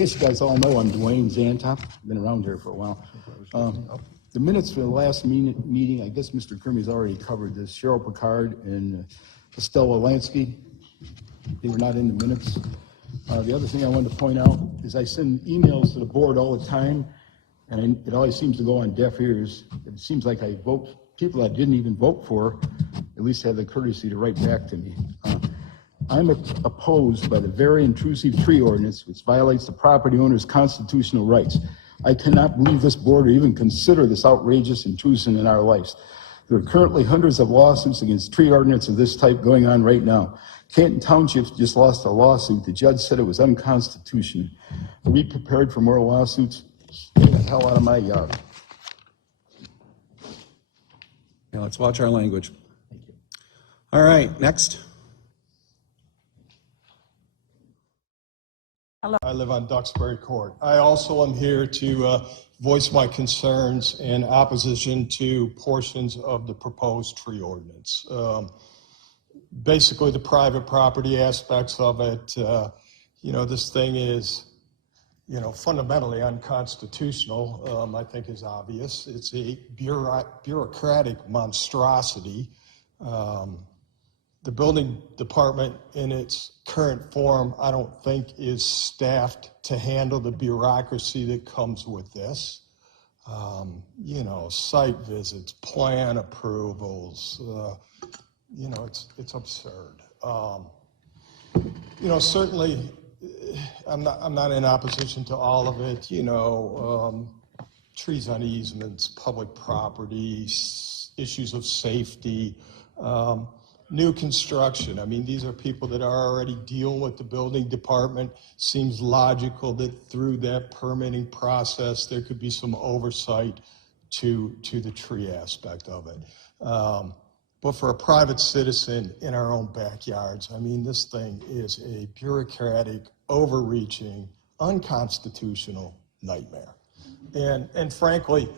guess you guys all know I'm Dwayne Zantop. I've been around here for a while. The minutes for the last meeting, I guess Mr. Kermey's already covered this. Cheryl Picard and Estella Lansky, they were not in the minutes. The other thing I wanted to point out is I send emails to the board all the time, and it always seems to go on deaf ears. It seems like I vote, people I didn't even vote for, at least have the courtesy to write back to me. I'm opposed by the very intrusive tree ordinance, which violates the property owner's constitutional rights. I cannot believe this board or even consider this outrageous intrusion in our lives. There are currently hundreds of lawsuits against tree ordinance of this type going on right now. Canton Township just lost a lawsuit. The judge said it was unconstitutional. Are we prepared for more lawsuits? Get the hell out of my yard. Yeah, let's watch our language. Thank you. All right, next. Hello. I live on Duxbury Court. I also am here to voice my concerns in opposition to portions of the proposed tree ordinance. Basically, the private property aspects of it, this thing is, fundamentally unconstitutional, I think is obvious. It's a bureaucratic monstrosity. The building department in its current form, I don't think is staffed to handle the bureaucracy that comes with this. Site visits, plan approvals, it's absurd. Certainly I'm not in opposition to all of it, trees on easements, public property, issues of safety, new construction. I mean, these are people that are already dealing with the building department. Seems logical that through that permitting process, there could be some oversight to the tree aspect of it. But for a private citizen in our own backyards, I mean, this thing is a bureaucratic, overreaching, unconstitutional nightmare. And frankly,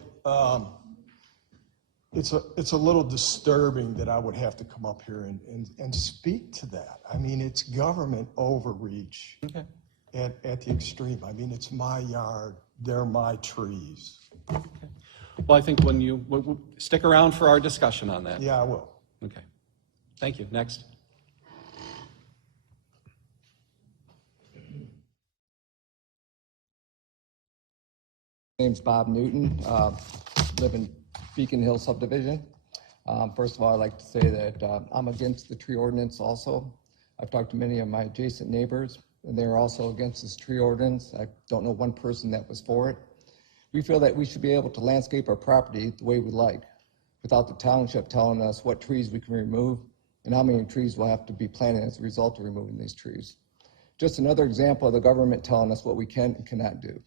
it's a little disturbing that I would have to come up here and speak to that. I mean, it's government overreach at the extreme. I mean, it's my yard, they're my trees. Okay. Well, I think when you stick around for our discussion on that. Yeah, I will. Okay. Thank you. Next. My name's Bob Newton. Live in Beacon Hill subdivision. First of all, I'd like to say that I'm against the tree ordinance also. I've talked to many of my adjacent neighbors, and they're also against this tree ordinance. I don't know one person that was for it. We feel that we should be able to landscape our property the way we like, without the township telling us what trees we can remove and how many trees will have to be planted as a result of removing these trees. Just another example of the government telling us what we can and cannot do.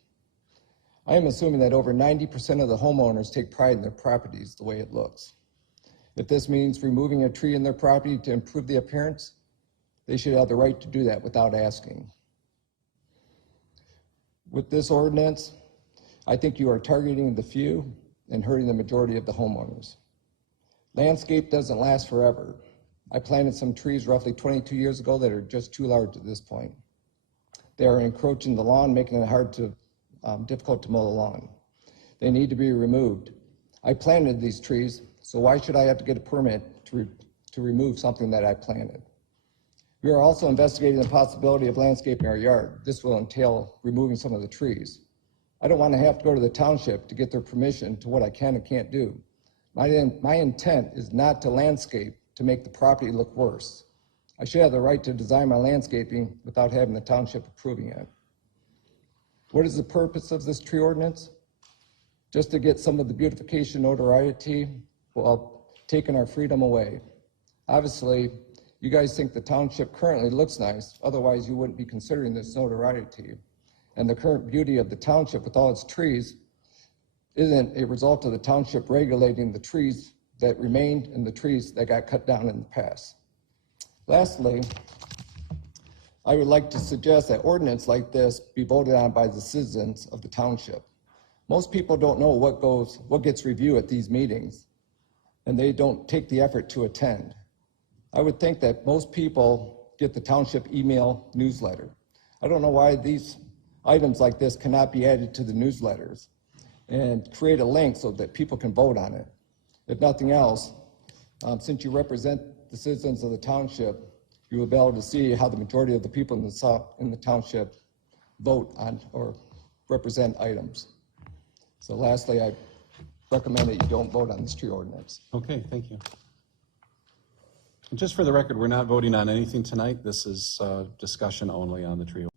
I am assuming that over 90% of the homeowners take pride in their properties the way it looks. If this means removing a tree in their property to improve the appearance, they should have the right to do that without asking. With this ordinance, I think you are targeting the few and hurting the majority of the homeowners. Landscape doesn't last forever. I planted some trees roughly 22 years ago that are just too large at this point. They are encroaching the lawn, making it difficult to mow the lawn. They need to be removed. I planted these trees, so why should I have to get a permit to remove something that I planted? We are also investigating the possibility of landscaping our yard. This will entail removing some of the trees. I don't want to have to go to the township to get their permission to what I can and can't do. My intent is not to landscape to make the property look worse. I should have the right to design my landscaping without having the township approving it. What is the purpose of this tree ordinance? Just to get some of the beautification notoriety while taking our freedom away. Obviously, you guys think the township currently looks nice, otherwise you wouldn't be considering this notoriety. And the current beauty of the township with all its trees isn't a result of the township regulating the trees that remained and the trees that got cut down in the past. Lastly, I would like to suggest that ordinance like this be voted on by the citizens of the township. Most people don't know what gets reviewed at these meetings, and they don't take the effort to attend. I would think that most people get the township email newsletter. I don't know why these items like this cannot be added to the newsletters, and create a link so that people can vote on it. If nothing else, since you represent the citizens of the township, you will be able to see how the majority of the people in the township vote on or represent items. So lastly, I recommend that you don't vote on this tree ordinance. Okay, thank you. And just for the record, we're not voting on anything tonight. This is discussion only on the tree.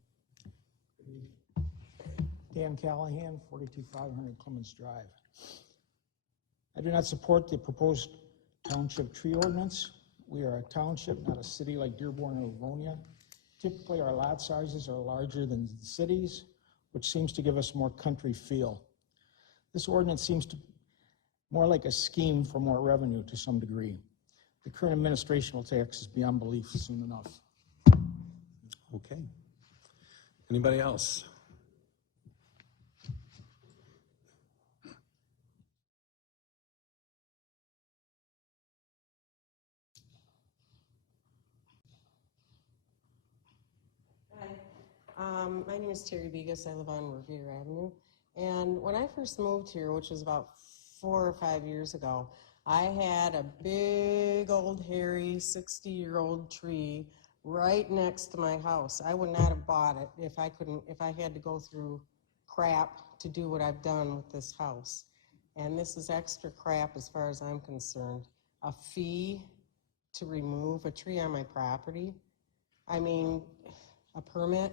Dan Callahan, 42500 Clements Drive. I do not support the proposed township tree ordinance. We are a township, not a city like Dearborn or Livonia. Typically, our lot sizes are larger than the cities, which seems to give us more country feel. This ordinance seems to more like a scheme for more revenue to some degree. The current administration will tax us beyond belief soon enough. Okay. Anybody else? My name is Terry Begas. I live on Revere Avenue. And when I first moved here, which was about 4 or 5 years ago, I had a big old hairy 60-year-old tree right next to my house. I would not have bought it if I had to go through crap to do what I've done with this house. And this is extra crap as far as I'm concerned. A fee to remove a tree on my property. I mean, a permit.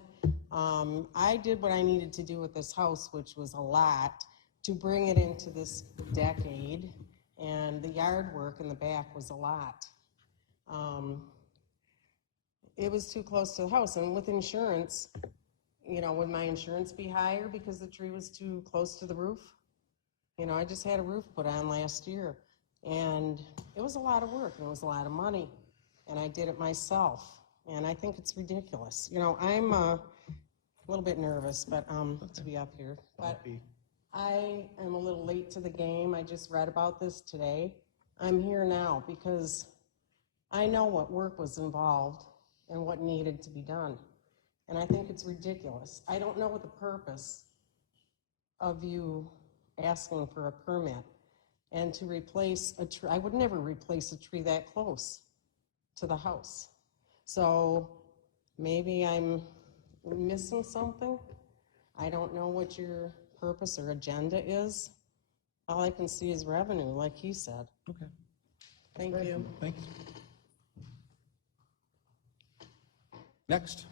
I did what I needed to do with this house, which was a lot, to bring it into this decade, and the yard work in the back was a lot. It was too close to the house, and with insurance, you know, would my insurance be higher because the tree was too close to the roof? You know, I just had a roof put on last year, and it was a lot of work, and it was a lot of money, and I did it myself. And I think it's ridiculous. You know, I'm a little bit nervous, but to be up here. But I am a little late to the game. I just read about this today. I'm here now because I know what work was involved and what needed to be done. And I think it's ridiculous. I don't know what the purpose of you asking for a permit and to replace a tree. I would never replace a tree that close to the house. So maybe I'm missing something. I don't know what your purpose or agenda is. All I can see is revenue, like he said. Okay. Thank you. Thanks. Next.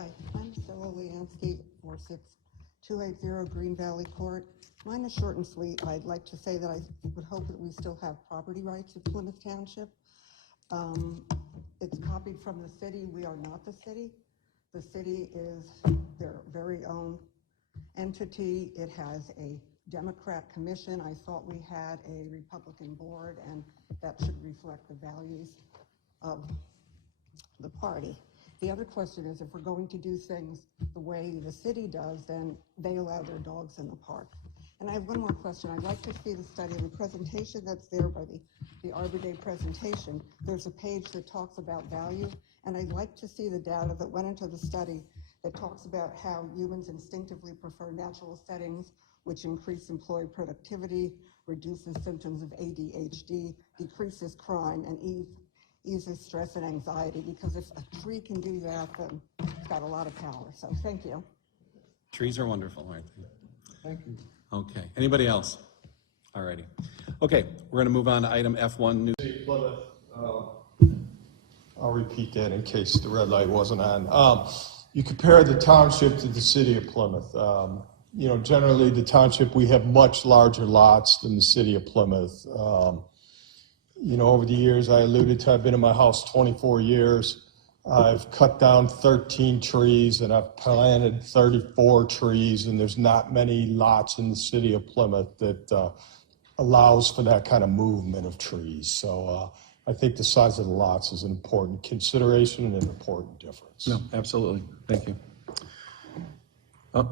Hi, I'm Stella Liansky, 46280 Green Valley Court. Mine is short and sweet. I'd like to say that I would hope that we still have property rights at Plymouth Township. It's copied from the city. We are not the city. The city is their very own entity. It has a Democrat commission. I thought we had a Republican board, and that should reflect the values of the party. The other question is, if we're going to do things the way the city does, then they allow their dogs in the park. And I have one more question. I'd like to see the study. In the presentation that's there by the Arbor Day presentation, there's a page that talks about value, and I'd like to see the data that went into the study that talks about how humans instinctively prefer natural settings, which increase employee productivity, reduces symptoms of ADHD, decreases crime, and eases stress and anxiety, because if a tree can do that, then it's got a lot of power. So thank you. Trees are wonderful, aren't they? Thank you. Okay. Anybody else? All righty. Okay, we're going to move on to item F1. New. Plymouth, I'll repeat that in case the red light wasn't on. You compare the township to the city of Plymouth. You know, generally the township, we have much larger lots than the city of Plymouth. You know, over the years, I alluded to, I've been in my house 24 years. I've cut down 13 trees and I've planted 34 trees, and there's not many lots in the city of Plymouth that allows for that kind of movement of trees. So I think the size of the lots is an important consideration and an important difference. No, absolutely. Thank you. Oh.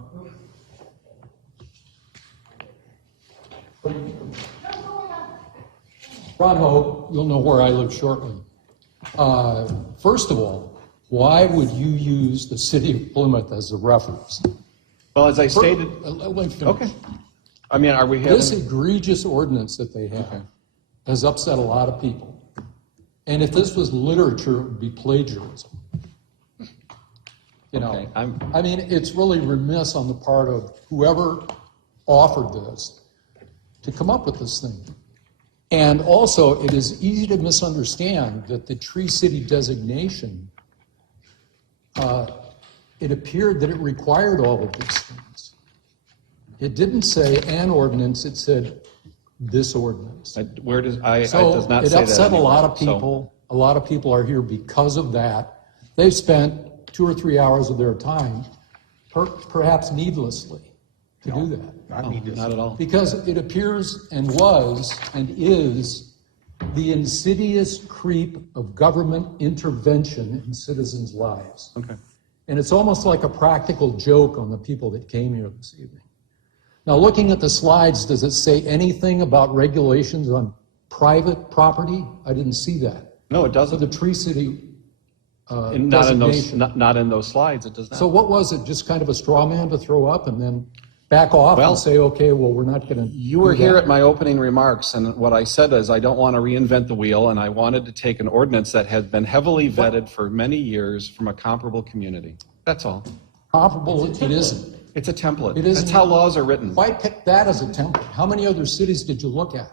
Ron Hope, you'll know where I live shortly. First of all, Why would you use the city of Plymouth as a reference? Well, as I stated, Let me finish. okay. I mean, are we having? This egregious ordinance that they have has upset a lot of people. And if this was literature, it would be plagiarism. You know, Okay, I mean, it's really remiss on the part of whoever offered this to come up with this thing. And also, it is easy to misunderstand that the Tree City designation, it appeared that it required all of these things. It didn't say an ordinance, it said this ordinance. Where does, it So does not it say that upset a lot anywhere, of people. A lot of people are here because of that. They've spent 2 or 3 hours of their time, perhaps needlessly, to do that. Not at all. Because it appears and was and is the insidious creep of government intervention in citizens' lives. Okay. And it's almost like a practical joke on the people that came here this evening. Now, looking at the slides, does it say anything about regulations on private property? I didn't see that. No, it So doesn't. the Tree City Not in those, designation. not in those slides, it does not. So what was it? Just kind of a straw man to throw up and then back off Well, and say, okay, well, we're not going to. You were here at my opening remarks, and what I said is I don't want to reinvent the wheel, and I wanted to take an ordinance that had been heavily vetted for many years from a comparable community. That's all. Comparable, it isn't. It's a template. It isn't. That's how laws are written. Why pick that as a template? How many other cities did you look at?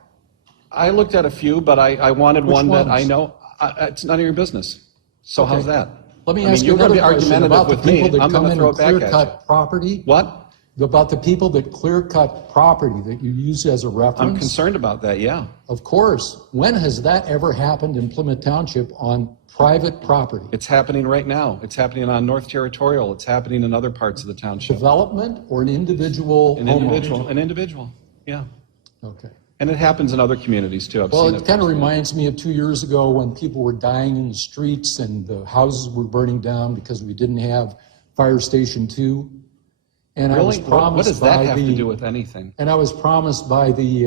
I looked at a few, but I wanted one that I ones? know, it's none of your business. So how's that? Let me I mean, ask you you're gonna another be question argumentative about the with me. people that I'm come gonna in throw and it back at you. clear-cut property. What? About the people that clear-cut property that you use as a reference. I'm concerned about that, yeah. Of course. When has that ever happened in Plymouth Township on private property? It's happening right now. It's happening on North Territorial. It's happening in other parts of the township. Development or an individual An homeowner? individual, yeah. Okay. And it happens in other communities too. I've Well, seen it kind of reminds me of 2 years ago when people were dying in the streets and the houses were burning down because we didn't have Fire Station 2. And I was Really? promised What does that by have to the- do with anything? And I was promised by the,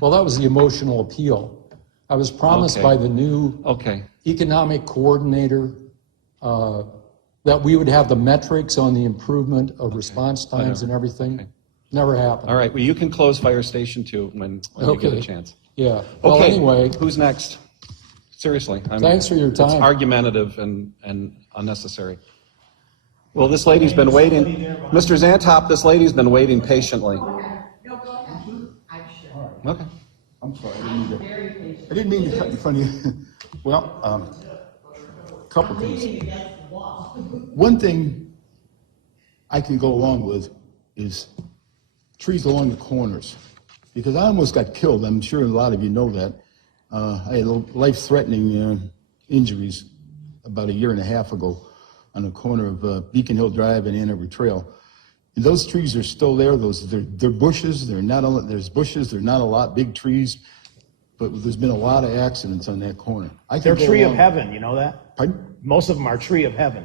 well, that was the emotional appeal. I was promised Okay. by the new Okay, economic coordinator that we would have the metrics on the improvement of response times and everything. Okay. Never happened. all right. Well, you can close Fire Station 2 when you get a Okay. chance. Yeah. Well, Okay, anyway, who's next? Seriously. Thanks for your It's time. argumentative and unnecessary. Well, this lady's been waiting. Mr. Zantop, this lady's been waiting patiently. Okay. I'm sorry, I didn't mean to cut in front of you. Well, couple things. One thing I can go along with is trees along the corners, because I almost got killed. I'm sure a lot of you know that. I had life-threatening injuries about 1.5 years ago on the corner of Beacon Hill Drive and Ann Arbor Trail. And those trees are still there. They're bushes. There's bushes. They're not a lot big trees, but there's been a lot of accidents on that corner. I They're can go tree of along- heaven, you know that? Pardon? Most of them are tree of heaven.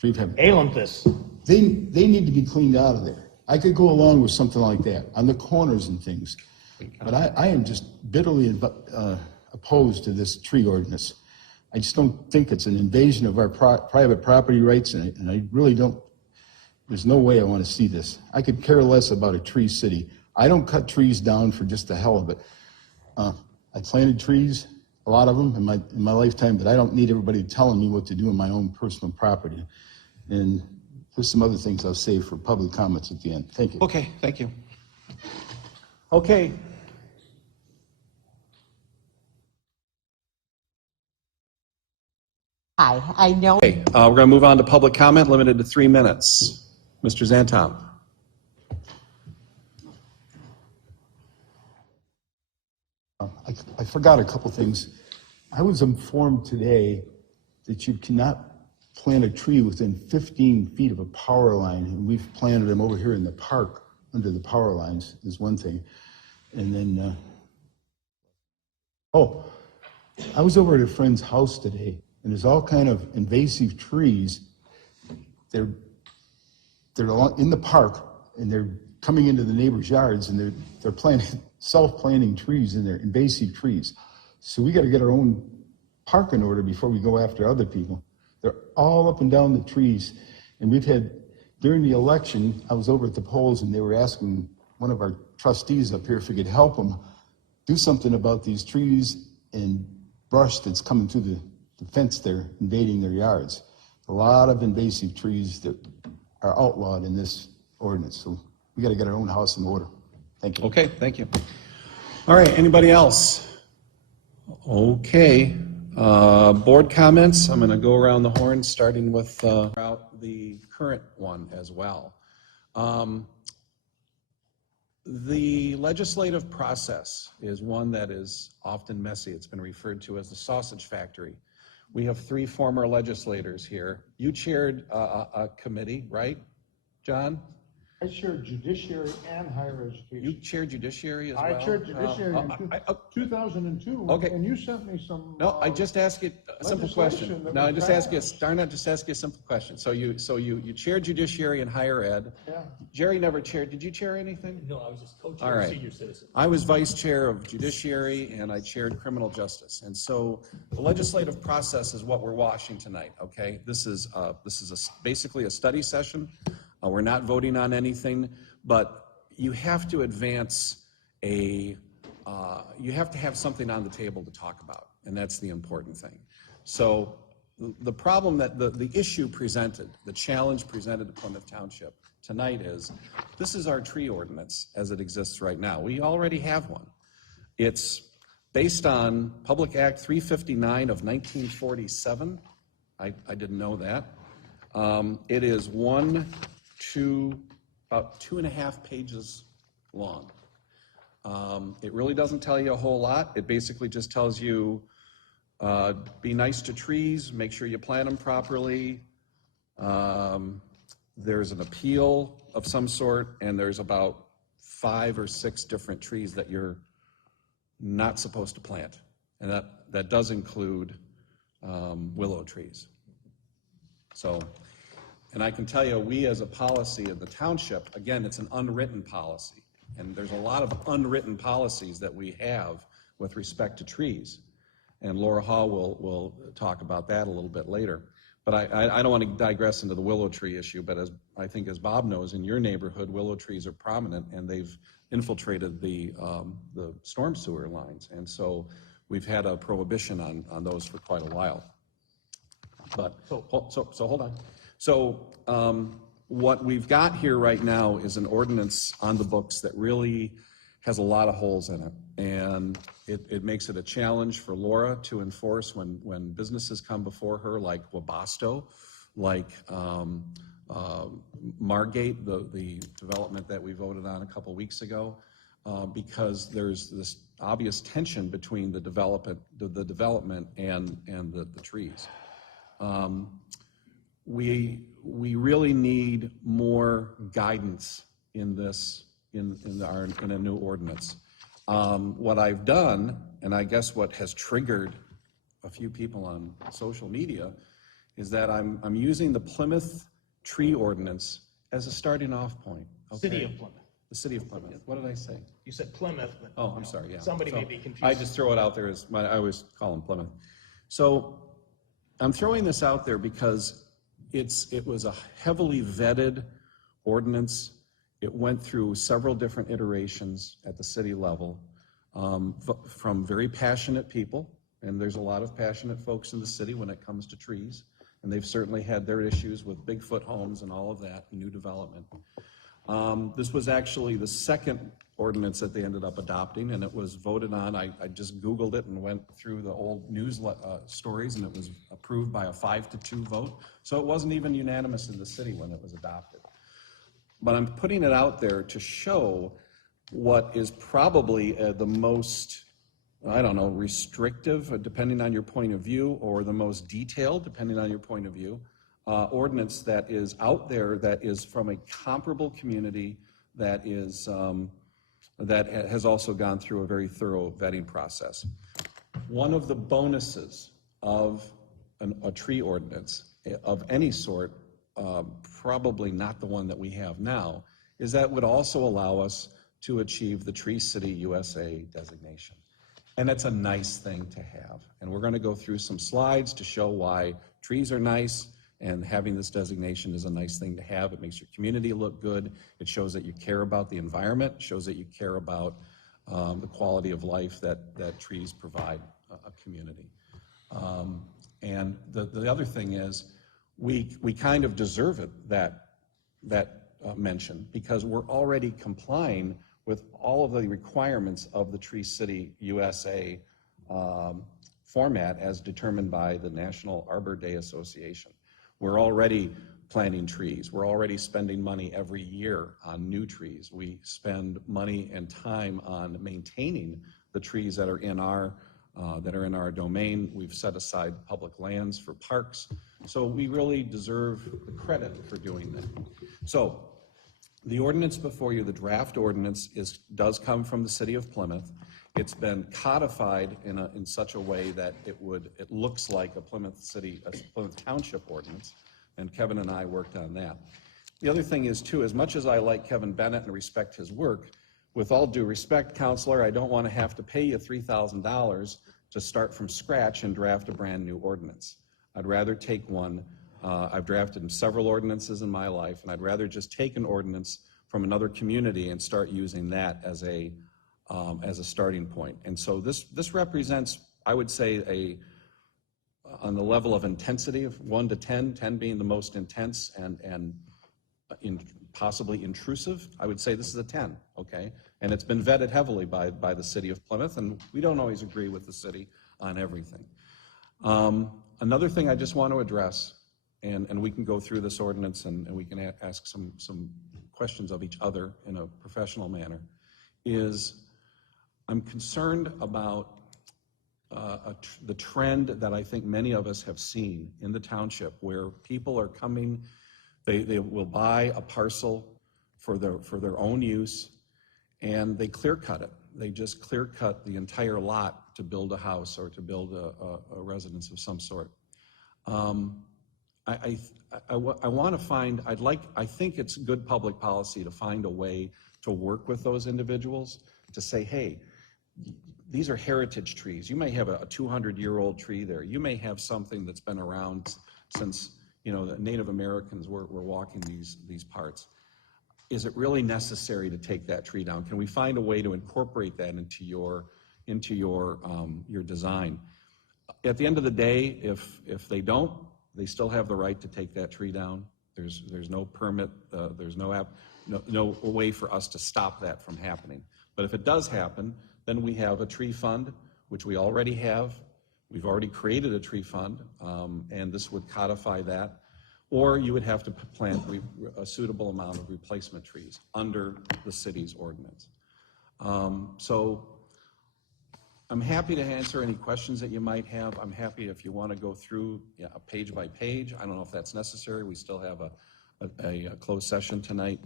Tree of heaven. Ailanthus. They need to be cleaned out of there. I could go along with something like that on the corners and things, but I am just bitterly opposed to this tree ordinance. I just don't think it's an invasion of our private property rights, and I really don't. There's no way I want to see this. I could care less about a tree city. I don't cut trees down for just the hell of it. I planted trees, a lot of them, in my lifetime, but I don't need everybody telling me what to do in my own personal property. And there's some other things I'll save for public comments at the end. Thank you. Okay, thank you. Okay. Hi, I know. Okay, we're going to move on to public comment, limited to 3 minutes. Mr. Zantop. I forgot a couple things. I was informed today that you cannot plant a tree within 15 feet of a power line, and we've planted them over here in the park under the power lines, is one thing. And then, I was over at a friend's house today, and there's all kind of invasive trees. They're in the park, and they're coming into the neighbors' yards, and they're planting self-planting trees in there, invasive trees. So we got to get our own park in order before we go after other people. They're all up and down the trees. And we've had, during the election, I was over at the polls and they were asking one of our trustees up here if we could help them do something about these trees and brush that's coming through the fence there, invading their yards. A lot of invasive trees that are outlawed in this ordinance. So we got to get our own house in order. Thank you. Okay, thank you. All right, anybody else? Okay, board comments. I'm going to go around the horn, starting with the current one as well. The legislative process is one that is often messy. It's been referred to as the sausage factory. We have 3 former legislators here. You chaired a committee, right, John? I chaired judiciary and higher education. You chaired judiciary as well? I chaired judiciary in 2002. Okay. And you sent me some. No, I just asked you a simple question. legislation that No, I was just asked you, passed. darn it, just ask you a simple question. So you chaired judiciary and higher ed. Yeah. Jerry never chaired. Did you chair anything? No, I was just All co-chair right. of senior citizen. I was vice chair of judiciary and I chaired criminal justice. And so the legislative process is what we're watching tonight, okay? This is basically a study session. We're not voting on anything, but you have to advance you have to have something on the table to talk about, and that's the important thing. So the problem that the issue presented, the challenge presented to Plymouth Township tonight is, this is our tree ordinance as it exists right now. We already have one. It's based on Public Act 359 of 1947. I didn't know that. It is about 2.5 pages long. It really doesn't tell you a whole lot. It basically just tells you, be nice to trees, make sure you plant them properly. There's an appeal of some sort, and there's about 5 or 6 different trees that you're not supposed to plant. And that does include willow trees. So, and I can tell you, we as a policy of the township, again, it's an unwritten policy. And there's a lot of unwritten policies that we have with respect to trees. And Laura Hall will talk about that a little bit later. But I don't want to digress into the willow tree issue, but I think as Bob knows, in your neighborhood, willow trees are prominent and they've infiltrated the storm sewer lines. And so we've had a prohibition on those for quite a while. But, so hold on. So what we've got here right now is an ordinance on the books that really has a lot of holes in it. And it makes it a challenge for Laura to enforce when businesses come before her, like Wabasto, like Margate, the development that we voted on a couple weeks ago, because there's this obvious tension between the development and the trees. We really need more guidance in this in a new ordinance. What I've done, and I guess what has triggered a few people on social media, is that I'm using the Plymouth tree ordinance as a starting off point. Okay? City of Plymouth. The city of Plymouth. What did I say? You said Plymouth, but. Oh, I'm sorry, yeah. Somebody So may be confused. I just throw it out there as I always call them Plymouth. So I'm throwing this out there because it was a heavily vetted ordinance. It went through several different iterations at the city level from very passionate people, and there's a lot of passionate folks in the city when it comes to trees, and they've certainly had their issues with Bigfoot homes and all of that, new development. This was actually the second ordinance that they ended up adopting, and it was voted on. I just Googled it and went through the old news stories, and it was approved by a 5-2 vote. So it wasn't even unanimous in the city when it was adopted. But I'm putting it out there to show what is probably the most, I don't know, restrictive, depending on your point of view, or the most detailed, depending on your point of view, ordinance that is out there that is from a comparable community that is that has also gone through a very thorough vetting process. One of the bonuses of a tree ordinance of any sort, probably not the one that we have now, is that would also allow us to achieve the Tree City USA designation. And that's a nice thing to have. And we're going to go through some slides to show why trees are nice, and having this designation is a nice thing to have. It makes your community look good. It shows that you care about the environment, shows that you care about the quality of life that trees provide a community. And the other thing is, we kind of deserve it, that mention, because we're already complying with all of the requirements of the Tree City USA format as determined by the National Arbor Day Association. We're already planting trees. We're already spending money every year on new trees. We spend money and time on maintaining the trees that are in our domain. We've set aside public lands for parks. So we really deserve the credit for doing that. So the ordinance before you, the draft ordinance, does come from the city of Plymouth. It's been codified in such a way that it looks like a Plymouth Township ordinance, and Kevin and I worked on that. The other thing is, too, as much as I like Kevin Bennett and respect his work, with all due respect, Counselor, I don't want to have to pay you $3,000 to start from scratch and draft a brand new ordinance. I'd rather take one. I've drafted several ordinances in my life, and I'd rather just take an ordinance from another community and start using that as a starting point. And so this represents, I would say, on the level of intensity of 1 to 10, 10 being the most intense and possibly intrusive, I would say this is a 10, okay? And it's been vetted heavily by the city of Plymouth, and we don't always agree with the city on everything. Another thing I just want to address, and we can go through this ordinance and we can ask some questions of each other in a professional manner, is I'm concerned about the trend that I think many of us have seen in the township, where people are coming, they will buy a parcel for their own use, and they clear cut it. They just clear cut the entire lot to build a house or to build a residence of some sort. I want to find, I think it's good public policy to find a way to work with those individuals to say, hey, these are heritage trees. You may have a 200-year-old tree there. You may have something that's been around since, the Native Americans were walking these parts. Is it really necessary to take that tree down? Can we find a way to incorporate that into your design? At the end of the day, if they don't, they still have the right to take that tree down. There's no permit. There's no way for us to stop that from happening. But if it does happen, then we have a tree fund, which we already have. We've already created a tree fund, and this would codify that. Or you would have to plant a suitable amount of replacement trees under the city's ordinance. So I'm happy to answer any questions that you might have. I'm happy if you want to go through page by page. I don't know if that's necessary. We still have a closed session tonight.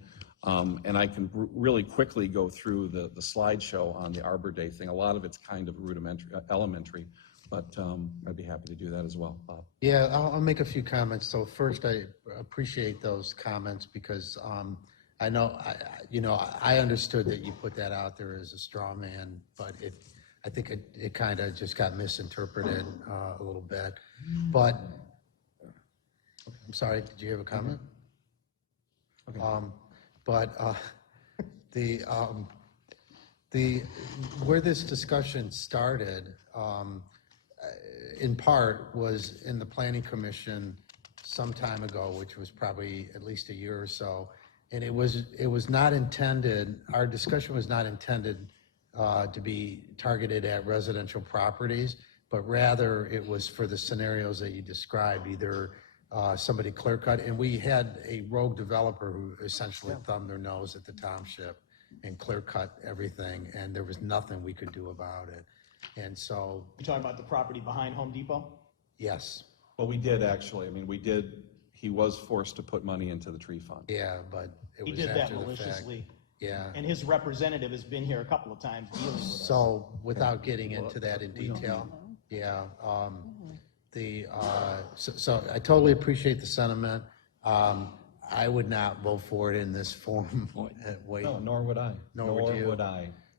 And I can really quickly go through the slideshow on the Arbor Day thing. A lot of it's kind of elementary, but I'd be happy to do that as well. Bob? Yeah, I'll make a few comments. So first, I appreciate those comments because I know, I understood that you put that out there as a straw man, but I think it kind of just got misinterpreted a little bit. But I'm sorry, did you have a comment? Okay. Where this discussion started, in part, was in the Planning Commission some time ago, which was probably at least a year or so, and it was not intended. Our discussion was not intended to be targeted at residential properties, but rather it was for the scenarios that you described, either somebody clear cut, and we had a rogue developer who essentially thumbed their nose at the township and clear cut everything, and there was nothing we could do about it. And so, You're talking about the property behind Home Depot? yes, Well, we did actually. I mean, he was forced to put money into the tree fund. yeah, but it He was did that after the fact. maliciously. Yeah. And his representative has been here a couple of times dealing with us. So without getting into that in detail, yeah, so I totally appreciate the sentiment. I would not vote for it in this form. No, nor would I. Nor would you.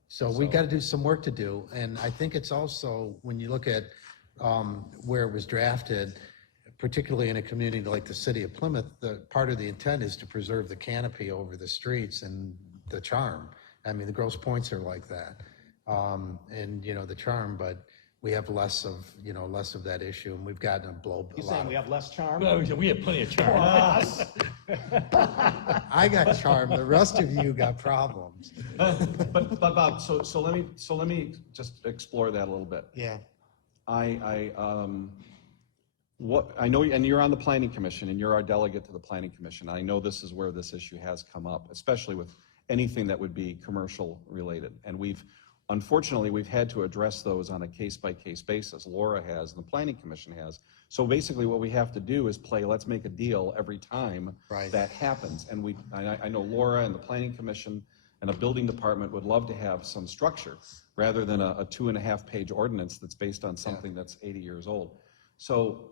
So we got to do some work to do, and I think it's also, when you look at where it was drafted, particularly in a community like the city of Plymouth, the part of the intent is to preserve the canopy over the streets and the charm. I mean, the Grosse Points are like that, and the charm, but we have less of that issue, and we've gotten You saying we have less charm? Well, we have plenty of charm. I got charm. The rest of you got problems. But Bob, so let me just explore that a little bit. Yeah. I know, and you're on the Planning Commission, and you're our delegate to the Planning Commission. I know this is where this issue has come up, especially with anything that would be commercial related. And unfortunately, we've had to address those on a case-by-case basis. Laura has, and the Planning Commission has. So basically what we have to do is play let's make a deal every time that happens. And I know Laura and the Planning Commission and a building department would love to have some structure rather than a 2.5-page ordinance that's based on something that's 80 years old. So,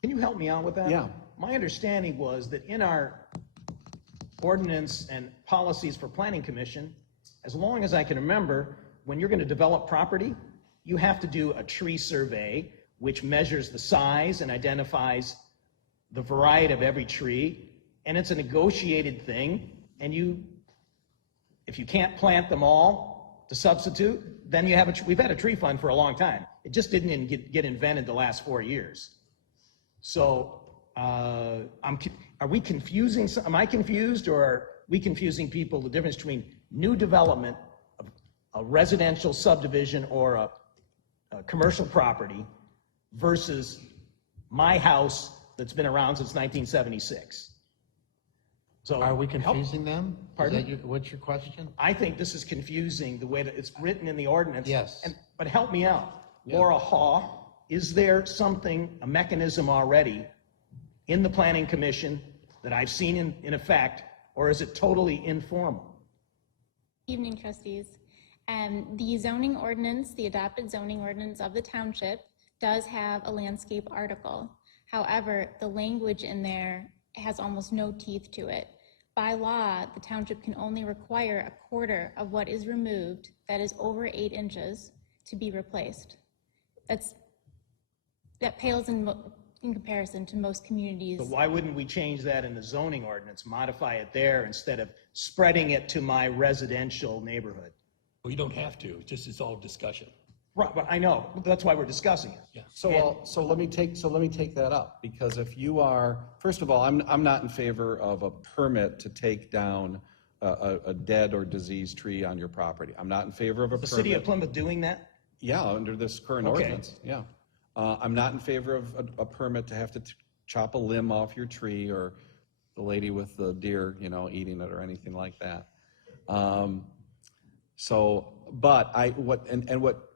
Can you help me out with that? Yeah. My understanding was that in our ordinance and policies for Planning Commission, as long as I can remember, when you're going to develop property, you have to do a tree survey, which measures the size and identifies the variety of every tree, and it's a negotiated thing, and if you can't plant them all to substitute, then we've had a tree fund for a long time. It just didn't get invented the last 4 years. So, are we confusing, am I confused, or are we confusing people the difference between new development of a residential subdivision or a commercial property versus my house that's been around since 1976? So Are we confusing them? Pardon? What's your question? I think this is confusing the way that it's written in the ordinance. Yes. But help me out. Laura Haw, is there a mechanism already in the Planning Commission that I've seen in effect, or is it totally informal? Evening, trustees. The zoning ordinance, the adopted zoning ordinance of the township does have a landscape article. However, the language in there has almost no teeth to it. By law, the township can only require a quarter of what is removed that is over 8 inches to be replaced. That pales in comparison to most communities. So why wouldn't we change that in the zoning ordinance, modify it there instead of spreading it to my residential neighborhood? Well, you don't have to, it's all discussion. Right, but I know, that's why we're discussing it. Yeah. So let me take that up, because if you are, first of all, I'm not in favor of a permit to take down a dead or diseased tree on your property. I'm not in favor of a permit. The city of Plymouth doing that? Yeah, under this current ordinance, yeah. I'm not in favor of a permit to have to chop a limb off your tree, or the lady with the deer, eating it or anything like that.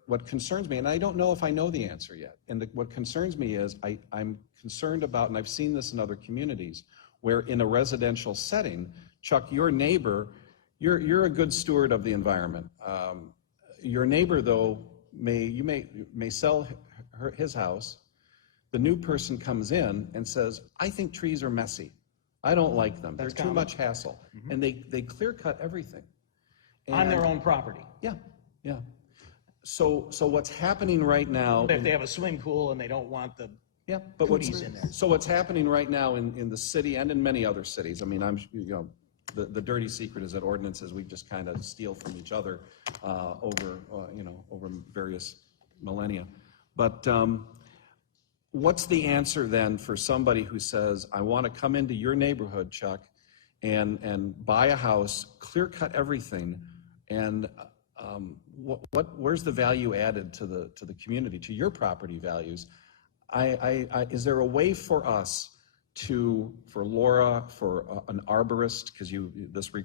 What concerns me, and I don't know if I know the answer yet, and what concerns me is I'm concerned about, and I've seen this in other communities, where in a residential setting, Chuck, your neighbor, you're a good steward of the environment. Your neighbor, though, may sell his house. The new person comes in and says, I think trees are messy. I don't like them. They're too much hassle. Mm-hmm. And they clear cut everything. On their own property. Yeah. So what's happening right now? If they have a swimming pool and they don't want the cooties in there. So what's happening right now in the city and in many other cities? I mean, the dirty secret is that ordinances we just kind of steal from each other over various millennia. But what's the answer then for somebody who says, I want to come into your neighborhood, Chuck, and buy a house, clear cut everything, and where's the value added to the community, to your property values? Is there a way for us for Laura, for an arborist, because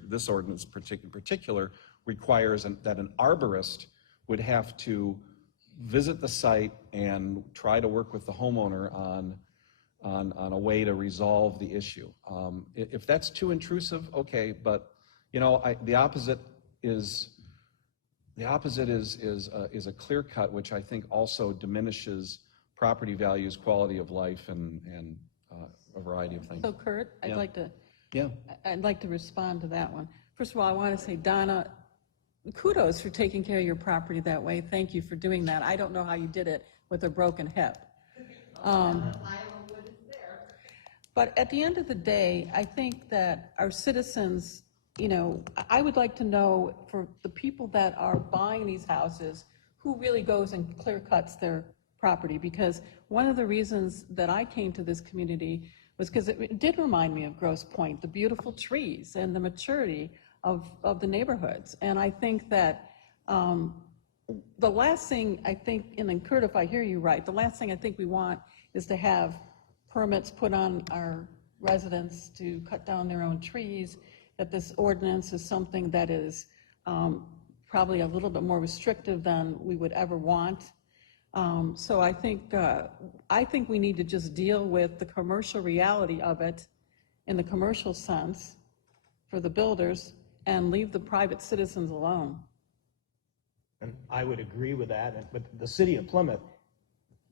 this ordinance in particular requires that an arborist would have to visit the site and try to work with the homeowner on a way to resolve the issue. If that's too intrusive, okay, but the opposite is a clear cut, which I think also diminishes property values, quality of life, and a variety of things. So Kurt, Yeah. I'd like to respond to that one. First of all, I want to say, Donna, kudos for taking care of your property that way. Thank you for doing that. I don't know how you did it with a broken hip. But at the end of the day, I think that our citizens, you know, I would like to know for the people that are buying these houses, who really goes and clear cuts their property. Because one of the reasons that I came to this community was because it did remind me of Grosse Pointe, the beautiful trees and the maturity of the neighborhoods. And I think that the last thing I think, and then Kurt, if I hear you right, the last thing I think we want is to have permits put on our residents to cut down their own trees, that this ordinance is something that is probably a little bit more restrictive than we would ever want. So I think we need to just deal with the commercial reality of it in the commercial sense for the builders and leave the private citizens alone. And I would agree with that, but the city of Plymouth,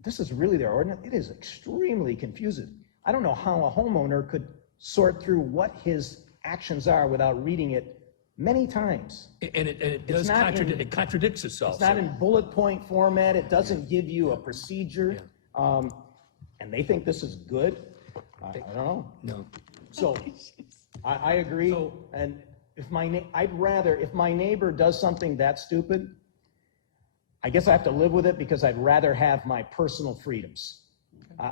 this is really their ordinance. It is extremely confusing. I don't know how a homeowner could sort through what his actions are without reading it many times. And it does it contradicts itself. It's not in bullet point format. It doesn't give you a procedure. And they think this is good. I don't know. No. So I agree. And if my neighbor does something that stupid, I guess I have to live with it because I'd rather have my personal freedoms.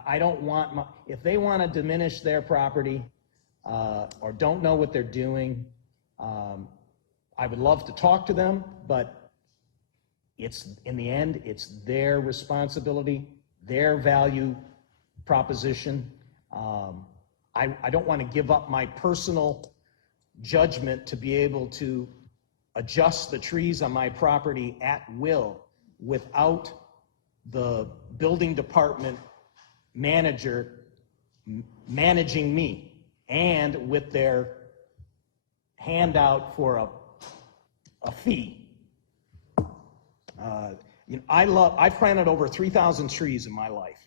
I don't want if they want to diminish their property or don't know what they're doing, I would love to talk to them, but in the end, it's their responsibility, their value proposition. I don't want to give up my personal judgment to be able to adjust the trees on my property at will without the building department manager managing me and with their handout for a fee. I've planted over 3,000 trees in my life.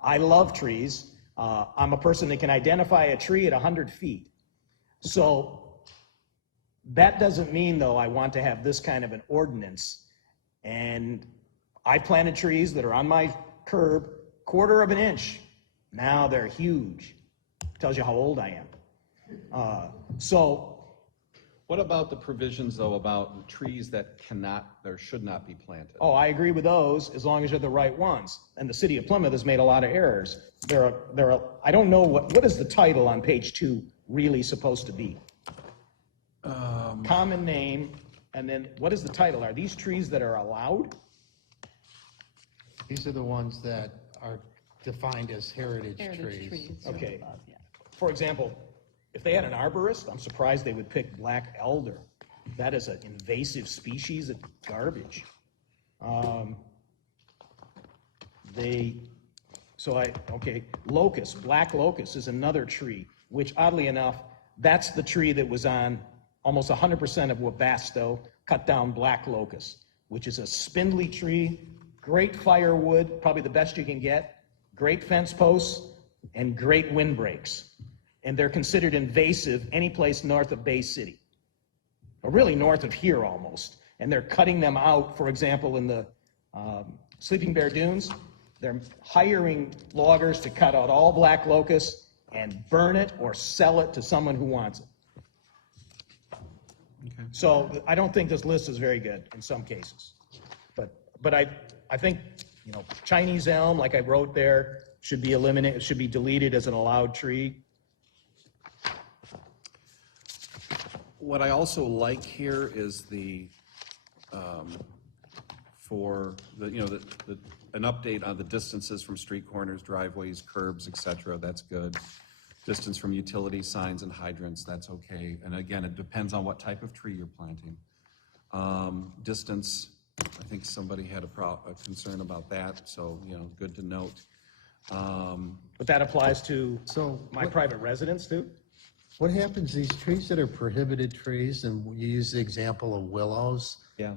I love trees. I'm a person that can identify a tree at 100 feet. So that doesn't mean, though, I want to have this kind of an ordinance. And I planted trees that are on my curb, 1/4 of an inch. Now they're huge. Tells you how old I am. What about the provisions, though, about trees that cannot or should not be planted? Oh, I agree with those as long as they're the right ones. And the city of Plymouth has made a lot of errors. I don't know what is the title on page 2 really supposed to be? Common name, and then what is the title? Are these trees that are allowed? These are the ones that are defined as heritage trees. Okay. For example, if they had an arborist, I'm surprised they would pick black elder. That is an invasive species of garbage. Locust, black locust is another tree, which oddly enough, that's the tree that was on almost 100% of Webasto, cut down black locust, which is a spindly tree, great firewood, probably the best you can get, great fence posts, and great windbreaks. And they're considered invasive any place north of Bay City, or really north of here almost. And they're cutting them out, for example, in the Sleeping Bear Dunes. They're hiring loggers to cut out all black locust and burn it or sell it to someone who wants it. Okay. So I don't think this list is very good in some cases. But I think, Chinese elm, like I wrote there, should be eliminated, should be deleted as an allowed tree. What I also like here is an update on the distances from street corners, driveways, curbs, et cetera. That's good. Distance from utility signs and hydrants, that's okay. And again, it depends on what type of tree you're planting. Distance, I think somebody had a concern about that, so, good to note. But that applies to my private residence too? What happens, these trees that are prohibited trees, and you use the example of willows? Yeah.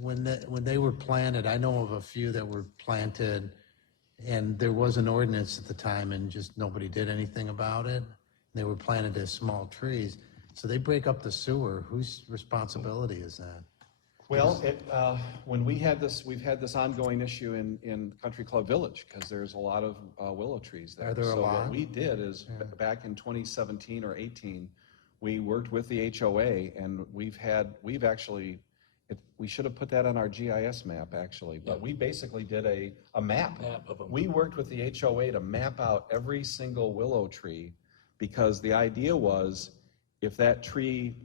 When they were planted, I know of a few that were planted, and there was an ordinance at the time, and just nobody did anything about it. They were planted as small trees. So they break up the sewer. Whose responsibility is that? Well, when we've had this ongoing issue in Country Club Village, because there's a lot of willow trees there. Are there a So lot? what we did is, back in 2017 or 18, we worked with the HOA, and we should have put that on our GIS map, actually, but we basically did a map. Map of them. We worked with the HOA to map out every single willow tree, because the idea was, if that tree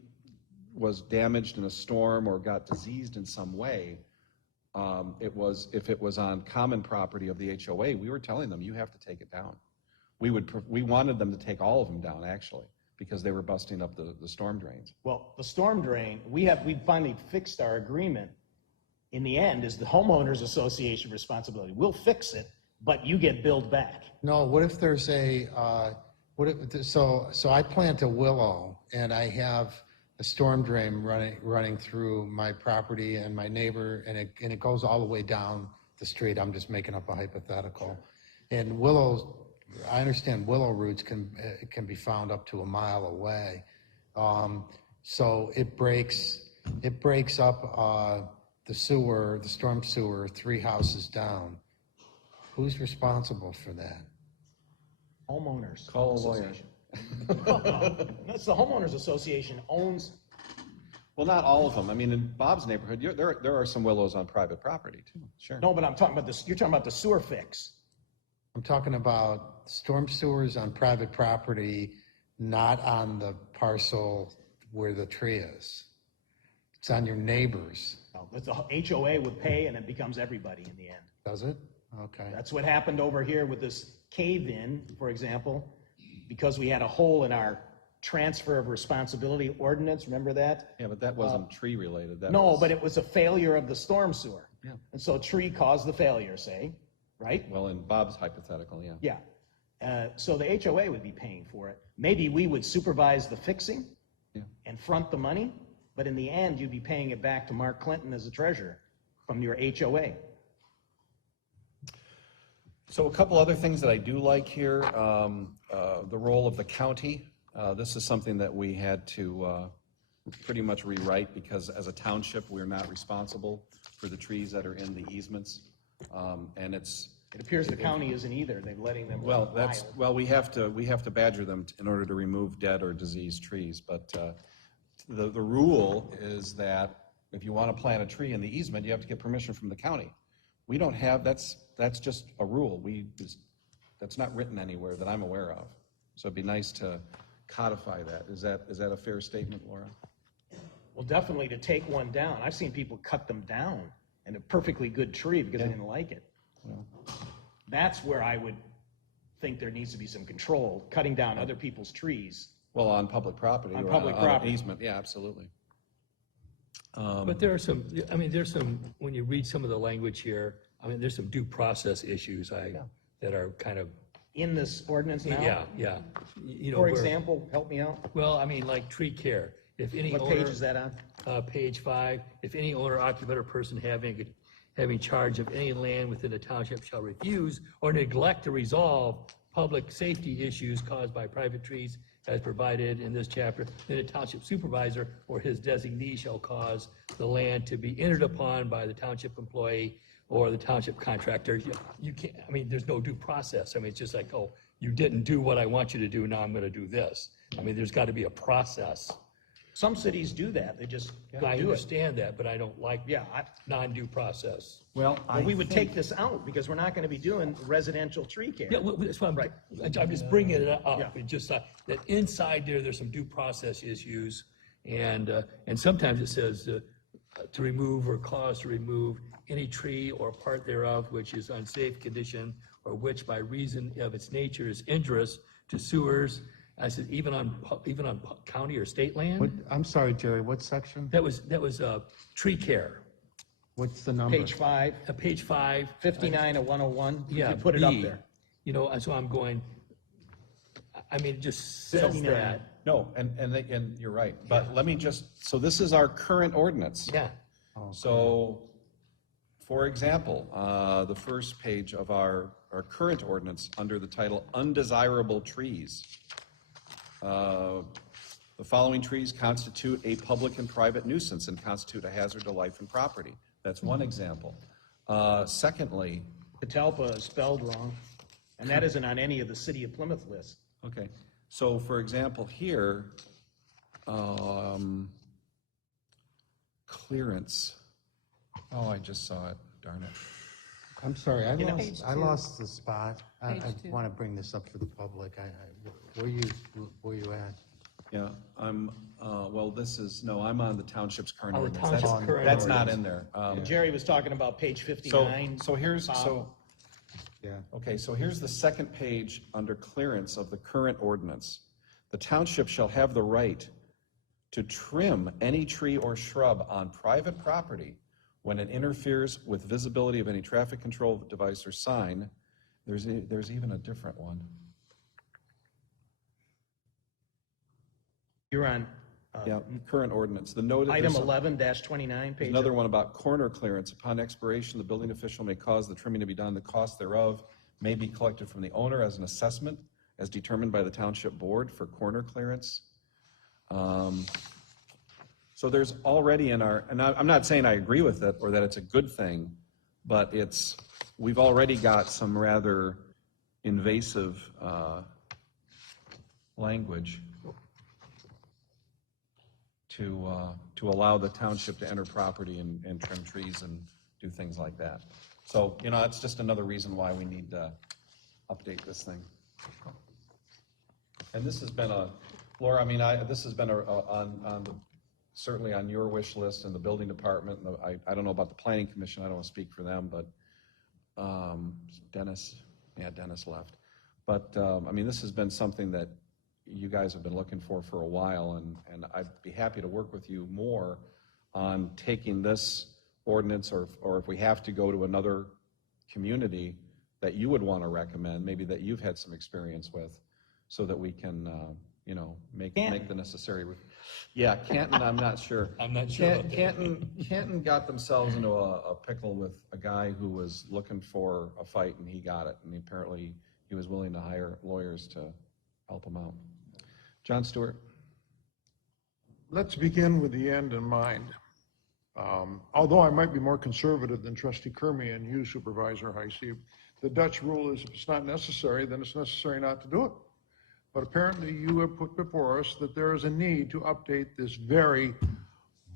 was damaged in a storm or got diseased in some way, if it was on common property of the HOA, we were telling them, you have to take it down. We wanted them to take all of them down, actually, because they were busting up the storm drains. Well, the storm drain, we finally fixed our agreement. In the end, is the homeowners association responsibility. We'll fix it, but you get billed back. No, what if there's so I plant a willow and I have a storm drain running through my property and my neighbor, and it goes all the way down the street. I'm just making up a hypothetical. And willows, I understand willow roots can be found up to a mile away. So it breaks up the storm sewer 3 houses down. Who's responsible for that? Homeowners. Call a lawyer. Association. That's the homeowners association owns. Well, not all of them. I mean, in Bob's neighborhood, there are some willows on private property, too. Sure. No, but I'm talking about this. You're talking about the sewer fix. I'm talking about storm sewers on private property, not on the parcel where the tree is. It's on your neighbors. No, the HOA would pay, and it becomes everybody in the end. Does it? Okay. That's what happened over here with this cave-in, for example, because we had a hole in our transfer of responsibility ordinance. Remember that? Yeah, but that wasn't tree related. But it was a failure of the storm sewer. Yeah. And so tree caused the failure, say, right? Well, in Bob's hypothetical, yeah. Yeah. So the HOA would be paying for it. Maybe we would supervise the fixing and front the money, but in the end, you'd be paying it back to Mark Clinton as a treasurer from your HOA. So a couple other things that I do like here, the role of the county. This is something that we had to pretty much rewrite, because as a township, we're not responsible for the trees that are in the easements. And it appears the county isn't either. They're letting them well, run wild. we have to badger them in order to remove dead or diseased trees. But the rule is that if you want to plant a tree in the easement, you have to get permission from the county. We don't have, that's just a rule. That's not written anywhere that I'm aware of. So it'd be nice to codify that. Is that a fair statement, Laura? Well, definitely to take one down. I've seen people cut them down in a perfectly good tree because they didn't like it. Well, that's where I would think there needs to be some control, cutting down other people's trees. Well, on public property. On or public on property. an easement, yeah, absolutely. But there's some, when you read some of the language here, there's some due process issues that are kind of. In this ordinance now? Yeah. For example, help me out. Well, like tree care. If any What owner, page is that on? Page 5. If any owner, occupant, or person having charge of any land within the township shall refuse or neglect to resolve public safety issues caused by private trees as provided in this chapter, then a township supervisor or his designee shall cause the land to be entered upon by the township employee or the township contractor. You can't, there's no due process. It's just like, oh, you didn't do what I want you to do, now I'm gonna do this. There's gotta be a process. Some cities do that. They just I do it. understand that, but I don't like non-due process. Well, We would take this out because we're not going to be doing residential tree care. Yeah, that's why I'm just bringing it up. Yeah. It just that inside there's some due process issues, and sometimes it says to remove or cause to remove any tree or part thereof which is unsafe condition or which by reason of its nature is injurious to sewers. I said even on county or state land. I'm sorry, Jerry, what section? That was tree care. What's the number? Page 5, Page 5. 59 of 101. Yeah, You put it up B. there. And so I'm going, it just says 79. that. No, and you're right. But let me so this is our current ordinance. Yeah. So, for example, the first page of our current ordinance under the title Undesirable Trees. The following trees constitute a public and private nuisance and constitute a hazard to life and property. That's one example. Secondly, Catalpa is spelled wrong, and that isn't on any of the City of Plymouth lists. okay, so for example, here, clearance. Oh, I just saw it, darn it. I'm sorry, I Page I two. lost the spot. I Page two. want to bring this up for the public. Where you at? Yeah, I'm, well, this is, no, I'm on the township's current On the ordinance. township's That's- current That's not ordinance. in there. Jerry was talking about page So, 59. so here's, Bob. so, Yeah. okay, so here's the second page under clearance of the current ordinance. The township shall have the right to trim any tree or shrub on private property when it interferes with visibility of any traffic control device or sign. There's even a different one. You're on Yeah, current ordinance. The noted. item there's 11-29, page. another one about corner clearance. Upon expiration, the building official may cause the trimming to be done. The cost thereof may be collected from the owner as an assessment as determined by the township board for corner clearance. So there's already in our, and I'm not saying I agree with it or that it's a good thing, but we've already got some rather invasive language to allow the township to enter property and trim trees and do things like that. So, that's just another reason why we need to update this thing. And this has been Laura, this has been certainly on your wish list in the building department. And I don't know about the planning commission, I don't want to speak for them, but Dennis left. But, this has been something that you guys have been looking for a while, and I'd be happy to work with you more on taking this ordinance, or if we have to go to another community that you would want to recommend, maybe that you've had some experience with, so that we can, make the necessary. Yeah, Canton, I'm not sure. I'm not sure about that. Canton got themselves into a pickle with a guy who was looking for a fight, and he got it, and apparently he was willing to hire lawyers to help him out. John Stewart. Let's begin with the end in mind. Although I might be more conservative than Trustee Kermey and you, Supervisor Heisey, the Dutch rule is if it's not necessary, then it's necessary not to do it. But apparently you have put before us that there is a need to update this very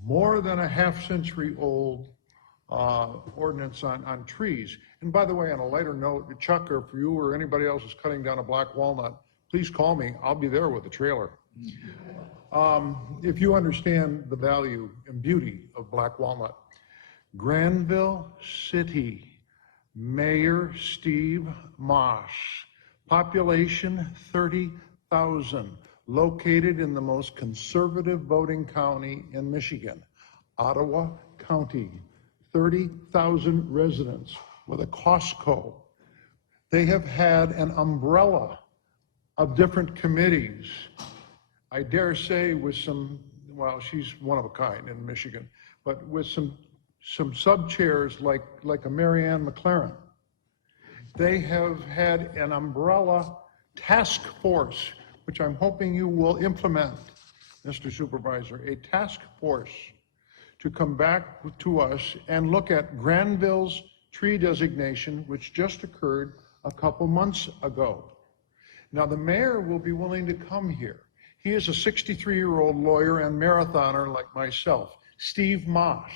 more than a half-century old ordinance on trees. And by the way, on a lighter note, Chuck, or for you or anybody else who's cutting down a black walnut, please call me. I'll be there with a trailer. If you understand the value and beauty of black walnut, Granville City, Mayor Steve Moss, population 30,000, located in the most conservative voting county in Michigan, Ottawa County, 30,000 residents with a Costco. They have had an umbrella of different committees. I dare say with some, well, she's one of a kind in Michigan, but with some sub-chairs like a Marianne McLaren. They have had an umbrella task force, which I'm hoping you will implement, Mr. Supervisor, a task force to come back to us and look at Granville's tree designation, which just occurred a couple months ago. Now, the mayor will be willing to come here. He is a 63-year-old lawyer and marathoner like myself, Steve Moss.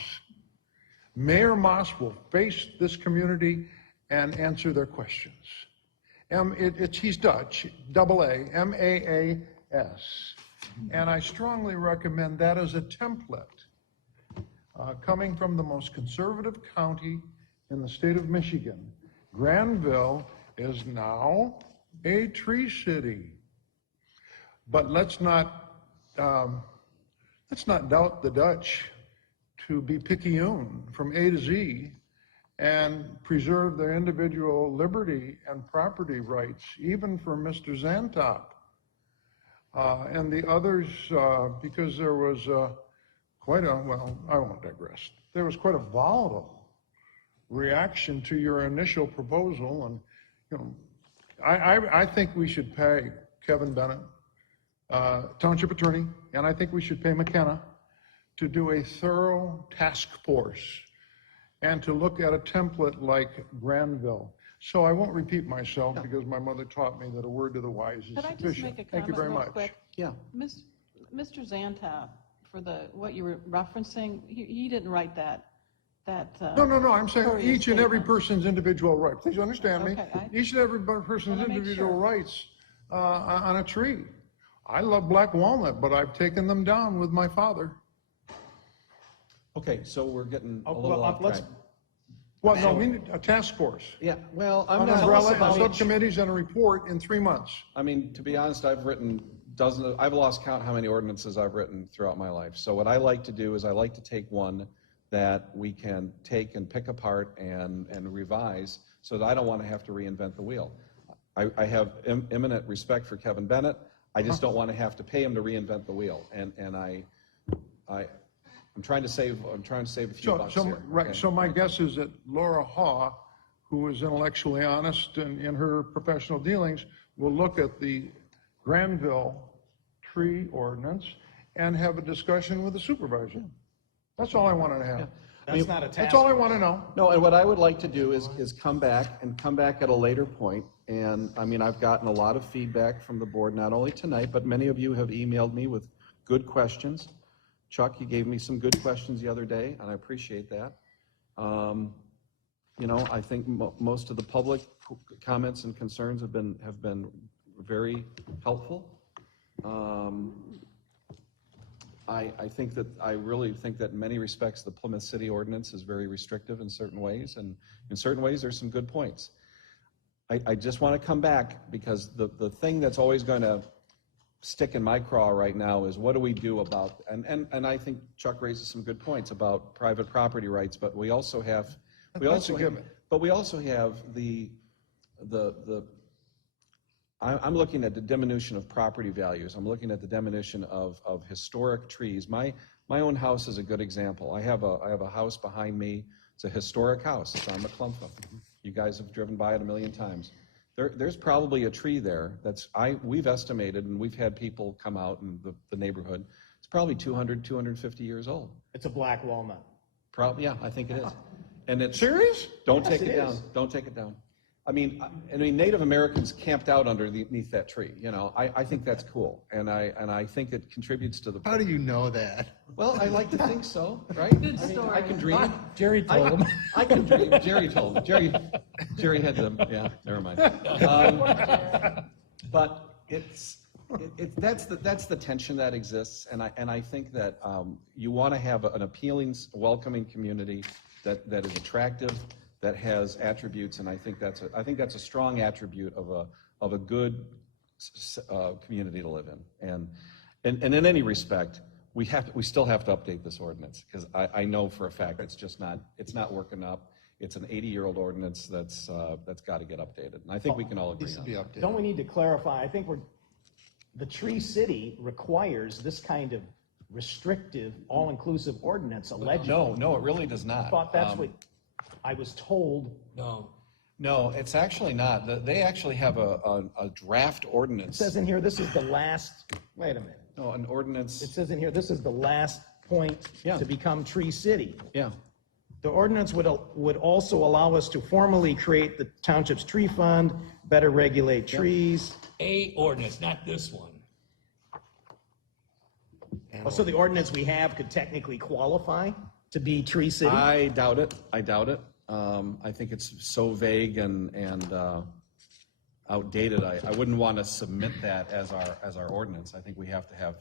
Mayor Moss will face this community and answer their questions. He's Dutch, double A, M-A-A-S. And I strongly recommend that as a template. Coming from the most conservative county in the state of Michigan, Granville is now a tree city. But let's not doubt the Dutch to be picayune from A to Z and preserve their individual liberty and property rights, even for Mr. Zantop and the others, because there was well, I won't digress. There was quite a volatile reaction to your initial proposal, and I think we should pay Kevin Bennett township attorney, and I think we should pay McKenna to do a thorough task force and to look at a template like Granville. So I won't repeat myself because my mother taught me that a word to the wise is Could I just sufficient. make a Thank you comment very real much. quick? Yeah. Mr. Zantapp, for what you were referencing, he didn't write that. No, I'm saying courier each and every statement. person's individual right. Please understand me. Okay, Each and every person's Wanna make individual sure. rights on a tree. I love black walnut, but I've taken them down with my father. Okay, so we're getting a Oh, little well, off let's- track. Well, no, we need a task force. Yeah, well, I'm An not. umbrella, I mean, subcommittees, and a report in 3 months. I mean, to be honest, I've written dozens, I've lost count how many ordinances I've written throughout my life. So what I like to do is I like to take one that we can take and pick apart and revise so that I don't want to have to reinvent the wheel. I have eminent respect for Kevin Bennett. I just don't want to have to pay him to reinvent the wheel. And I'm trying to save a few bucks here. Right, okay? so my guess is that Laura Haw, who is intellectually honest in her professional dealings, will look at the Granville tree ordinance and have a discussion with the supervisor. That's all I wanted to have. That's not a task. That's all I want to know. No, and what I would like to do is come back at a later point. And I mean, I've gotten a lot of feedback from the board, not only tonight, but many of you have emailed me with good questions. Chuck, you gave me some good questions the other day, and I appreciate that. You know, I think most of the public comments and concerns have been very helpful. I really think that in many respects, the Plymouth City ordinance is very restrictive in certain ways, and in certain ways, there's some good points. I just want to come back because the thing that's always going to stick in my craw right now is what do we do about, and I think Chuck raises some good points about private property rights, but we also have, I'm looking at the diminution of property values. I'm looking at the diminution of historic trees. My own house is a good example. I have a house behind me. It's a historic house. It's on McClumpha. You guys have driven by it a million times. There's probably a tree there we've estimated, and we've had people come out in the neighborhood. It's probably 200, 250 years old. It's a black walnut. Probably, yeah, I think it is. And it's serious? Don't Yes, take it it down. is. Don't take it down. I mean, Native Americans camped out underneath that tree. You know, I think that's cool, and I think it contributes to the. How do you know that? Well, I like to think so, right? Good I mean, story. I can dream. Jerry told him. I can dream. Jerry told him. Jerry had them. Yeah, never mind. But that's the tension that exists, and I think that you want to have an appealing, welcoming community that is attractive, that has attributes, and I think that's a strong attribute of a good community to live in. And in any respect, we still have to update this ordinance because I know for a fact it's not working up. It's an 80-year-old ordinance that's got to get updated, and I think we can all agree on that. Don't we need to clarify? I think the Tree City requires this kind of restrictive, all-inclusive ordinance allegedly. No, it really does not. I thought that's what I was told. No, it's actually not. They actually have a draft It ordinance. says in here, this is the last, wait a minute. No, an ordinance. It says in here, this is the last point Yeah. to become Tree City. Yeah. The ordinance would also allow us to formally create the township's tree fund, better regulate trees. A ordinance, not this one. Oh, so the ordinance we have could technically qualify to be Tree City? I doubt it. I think it's so vague and outdated. I wouldn't want to submit that as our ordinance. I think we have to have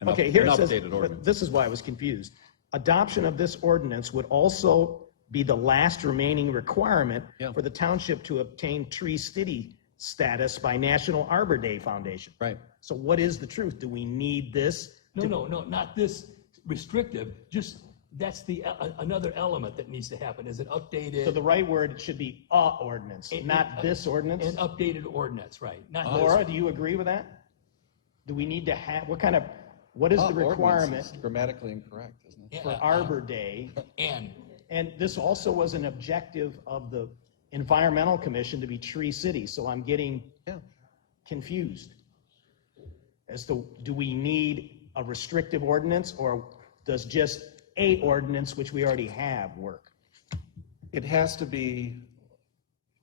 an Okay, here it says, updated but ordinance. this is why I was confused. Adoption of this ordinance would also be the last remaining requirement Yeah. for the township to obtain Tree City status by National Arbor Day Foundation. Right. So what is the truth? Do we need this? No, not this restrictive, just, that's another element that needs to happen, is an updated. So the right word should be a ordinance, not this ordinance? An updated ordinance, right, not this. Laura, do you agree with that? Do we need to have, what is the Ordinance requirement is grammatically incorrect, isn't it? for Arbor Day? And this also was an objective of the Environmental Commission to be Tree City, so I'm getting confused. as to, do we need a restrictive ordinance, or does just a ordinance, which we already have, work? It has to be,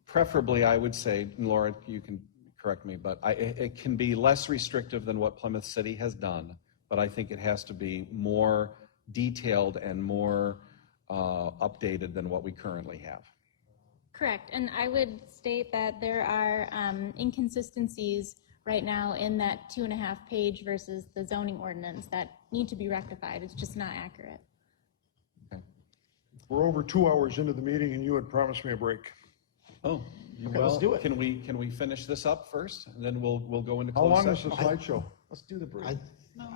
preferably, I would say, and Laura, you can correct me, but it can be less restrictive than what Plymouth City has done, but I think it has to be more detailed and more updated than what we currently have. Correct, and I would state that there are inconsistencies right now in that 2.5-page versus the zoning ordinance that need to be rectified. It's just not accurate. We're over 2 hours into the meeting, and you had promised me a break. Oh, Okay, well, let's do it. Can we finish this up first, and then we'll go into How closed long is session? the slideshow? Let's do the break.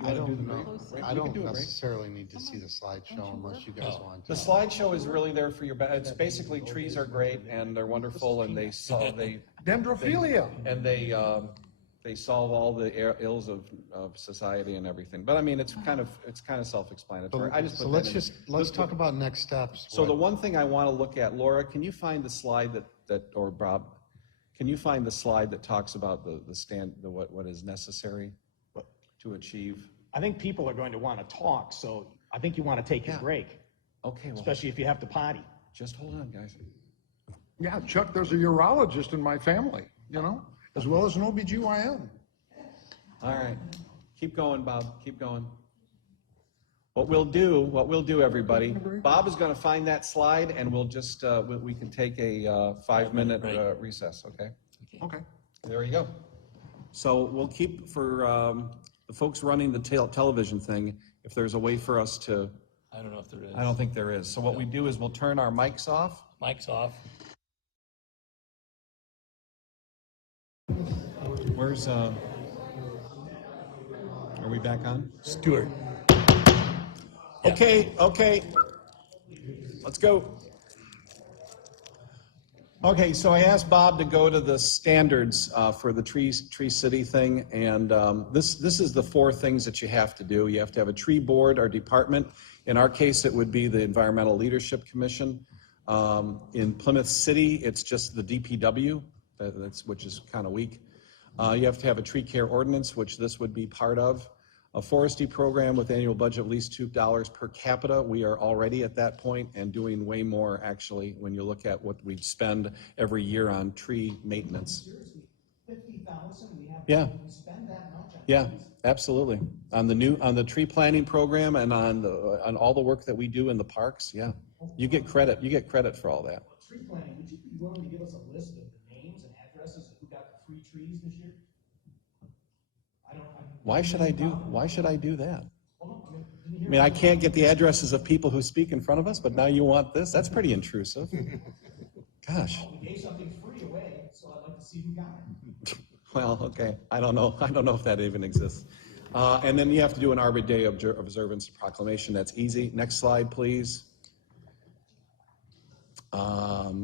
I don't know. break? I We can don't do it, right? necessarily need to see the slideshow unless you guys want The to. slideshow is really there for your, it's basically trees are great and they're wonderful and they solve, Dendrophilia. and they solve all the ills of society and everything. But I mean, it's kind of self-explanatory. I just So put that in. let's talk about next steps. So the one thing I want to look at, Laura, can you find the slide or Bob, can you find the slide that talks about what is necessary to achieve? I think people are going to want to talk, so I think you want to take your break, Okay, well, especially if you have to potty. just hold on, guys. Yeah, Chuck, there's a urologist in my family, as well as an OBGYN. All right, keep going, Bob, keep going. What we'll do, everybody, Bob is going to find that slide and we'll just, we can take a 5-minute recess, okay? Okay. There you go. So we'll keep, for the folks running the television thing, if there's a way for us to, I don't know if there is. I don't think there is. So what we do is we'll turn our mics off. Mic's off. Where's, are we back on? Stuart. Okay, let's go. Okay, so I asked Bob to go to the standards for the Tree City thing, and this is the 4 things that you have to do. You have to have a tree board or department. In our case, it would be the Environmental Leadership Commission. In Plymouth City, it's just the DPW, which is kind of weak. You have to have a tree care ordinance, which this would be part of. A forestry program with annual budget of at least $2 per capita. We are already at that point and doing way more, actually, when you look at what we spend every year on tree maintenance. Seriously, 50,000, we have Yeah. to spend that much on Yeah, trees? absolutely. On the tree planting program and on all the work that we do in the parks, yeah. You get credit for all that. Tree planting, would you be willing to give us a list of the names and addresses of who got the free trees this year? Why should I do that? I mean, I can't get the addresses of people who speak in front of us, but now you want this? That's pretty intrusive. Gosh. We gave something free away, so I'd like to see who got it. Well, okay. I don't know if that even exists. And then you have to do an Arbor Day observance proclamation. That's easy. Next slide, please.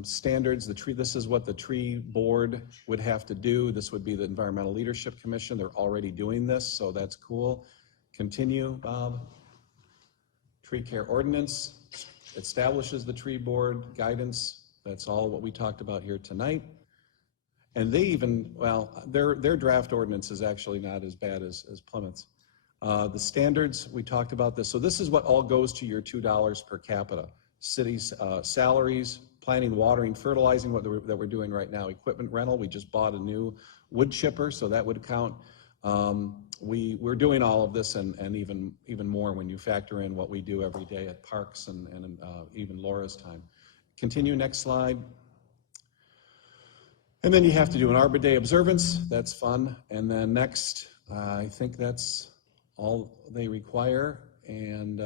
Standards, this is what the tree board would have to do. This would be the Environmental Leadership Commission. They're already doing this, so that's cool. Continue, Bob. Tree care ordinance establishes the tree board guidance. That's all what we talked about here tonight. And they even, their draft ordinance is actually not as bad as Plymouth's. The standards, we talked about this. So this is what all goes to your $2 per capita. Cities' salaries, planting, watering, fertilizing, that we're doing right now. Equipment rental, we just bought a new wood chipper, so that would count. We're doing all of this and even more when you factor in what we do every day at parks and even Laura's time. Continue, next slide. And then you have to do an Arbor Day observance. That's fun. And then next, I think that's all they require. And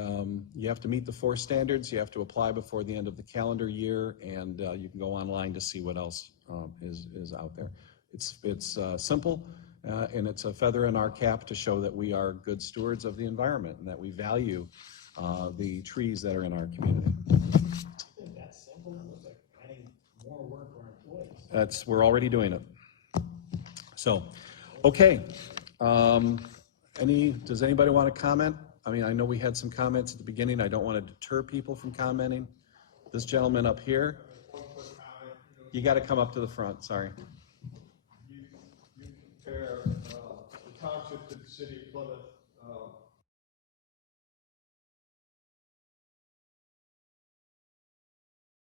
you have to meet the 4 standards. You have to apply before the end of the calendar year, and you can go online to see what else is out there. It's simple, and it's a feather in our cap to show that we are good stewards of the environment and that we value the trees that are in our community. That's simple. It's like adding more work for our employees. We're already doing it. So, okay. Does anybody want to comment? I mean, I know we had some comments at the beginning. I don't want to deter people from commenting. This gentleman up here. You got to come up to the front, sorry. You compare the township township to the city of Plymouth.